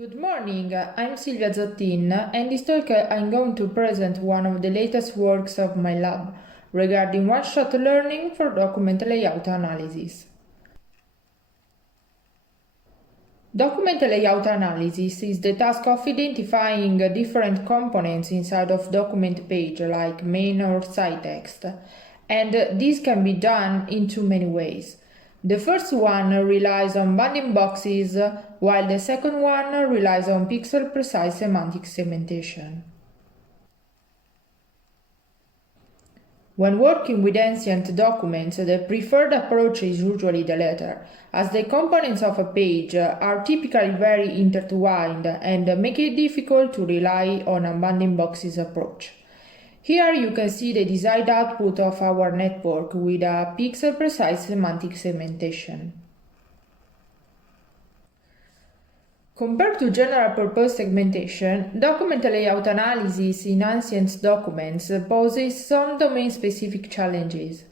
Good morning, I'm Silvia Zottin, and this talk I'm going to present one of the latest works of my lab regarding one-shot learning for document layout analysis. Document layout analysis is the task of identifying different components inside of document page like main or side text, and this can be done in two many ways. The first one relies on bounding boxes, while the second one relies on pixel-precise semantic segmentation. When working with ancient documents, the preferred approach is usually the latter, as the components of a page are typically very intertwined and make it difficult to rely on a bounding boxes approach. Here you can see the desired output of our network with a pixel-precise semantic segmentation. Compared to general-purpose segmentation, document layout analysis in ancient documents poses some domain-specific challenges.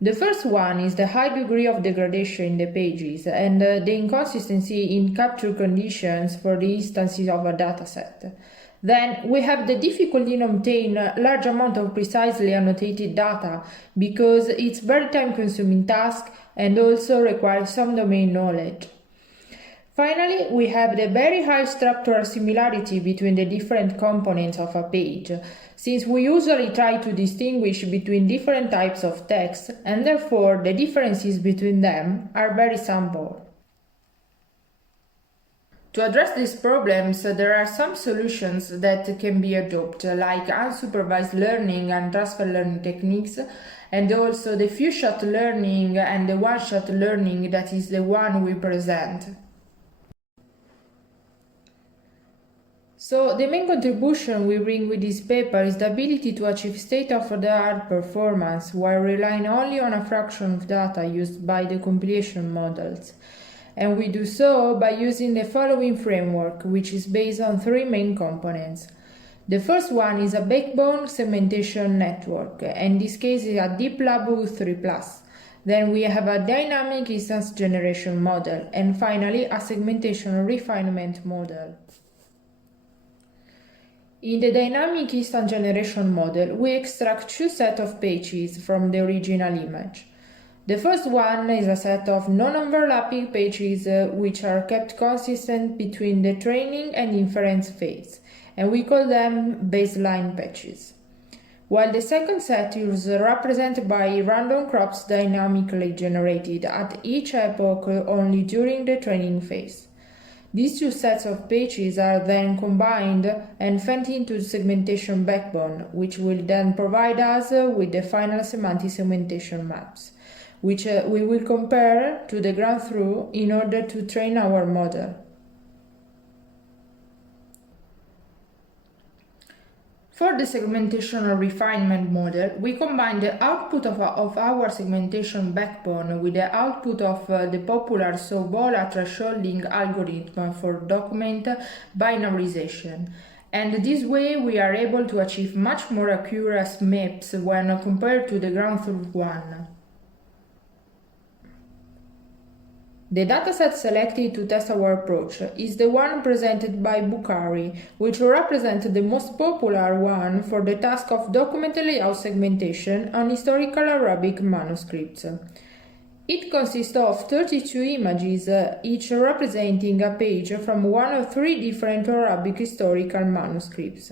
The first one is the high degree of degradation in the pages and the inconsistency in capture conditions for the instances of a dataset. Then we have the difficulty in obtaining a large amount of precisely annotated data because it's a very time-consuming task and also requires some domain knowledge. Finally, we have the very high structural similarity between the different components of a page, since we usually try to distinguish between different types of text, and therefore the differences between them are very simple. To address these problems, there are some solutions that can be adopted, like unsupervised learning and transfer learning techniques, and also the few-shot learning and the one-shot learning that is the one we present. So the main contribution we bring with this paper is the ability to achieve state-of-the-art performance while relying only on a fraction of data used by the compilation models. And we do so by using the following framework, which is based on three main components. The first one is a backbone segmentation network, and in this case is a deep lab with 3+. Then we have a dynamic instance generation model, and finally a segmentation refinement model. In the dynamic instance generation model, we extract two sets of pages from the original image. The first one is a set of non-overlapping pages which are kept consistent between the training and inference phase, and we call them baseline patches. While the second set is represented by random crops dynamically generated at each epoch only during the training phase. These two sets of pages are then combined and fed into the segmentation backbone, which will then provide us with the final semantic segmentation maps, which we will compare to the ground truth in order to train our model. For the segmentation or refinement model, we combine the output of our segmentation backbone with the output of the popular Sobola thresholding algorithm for document binarization. And this way we are able to achieve much more accurate maps when compared to the ground truth one. The dataset selected to test our approach is the one presented by Bukhari, which represents the most popular one for the task of document layout segmentation on historical Arabic manuscripts. It consists of 32 images, each representing a page from one of three different Arabic historical manuscripts.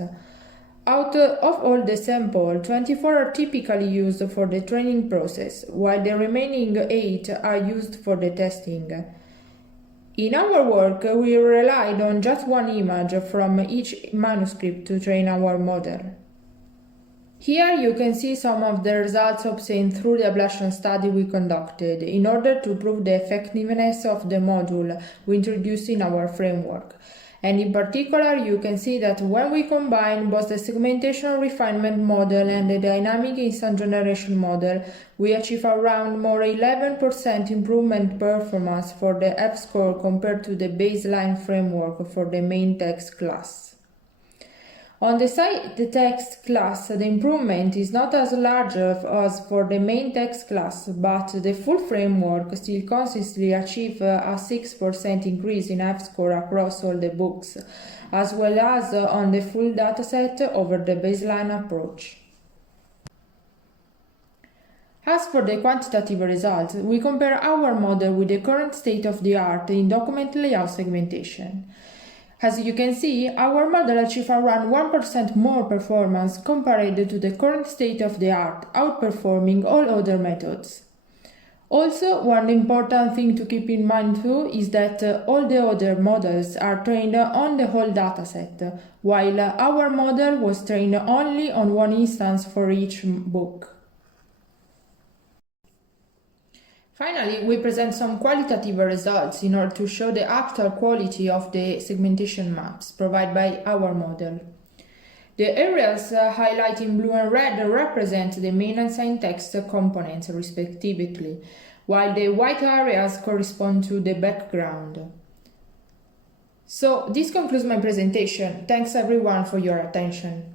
Out of all the sample, 24 are typically used for the training process, while the remaining 8 are used for the testing. In our work, we relied on just one image from each manuscript to train our model. Here you can see some of the results obtained through the Ablation study we conducted in order to prove the effectiveness of the module we introduced in our framework. And in particular, you can see that when we combine both the segmentation refinement model and the dynamic instant generation model, we achieve around more 11% improvement performance for the F-score compared to the baseline framework for the main text class. On the side the text class, the improvement is not as large as for the main text class, but the full framework still consistently achieves a 6% increase in F-score across all the books, as well as on the full dataset over the baseline approach. As for the quantitative results, we compare our model with the current state of the art in document layout segmentation. As you can see, our model achieves around 1% more performance compared to the current state of the art, outperforming all other methods. Also, one important thing to keep in mind too is that all the other models are trained on the whole dataset, while our model was trained only on one instance for each book. Finally, we present some qualitative results in order to show the actual quality of the segmentation maps provided by our model. The areas highlighted in blue and red represent the main and sign text components respectively, while the white areas correspond to the background. So, this concludes my presentation. Thanks everyone for your attention.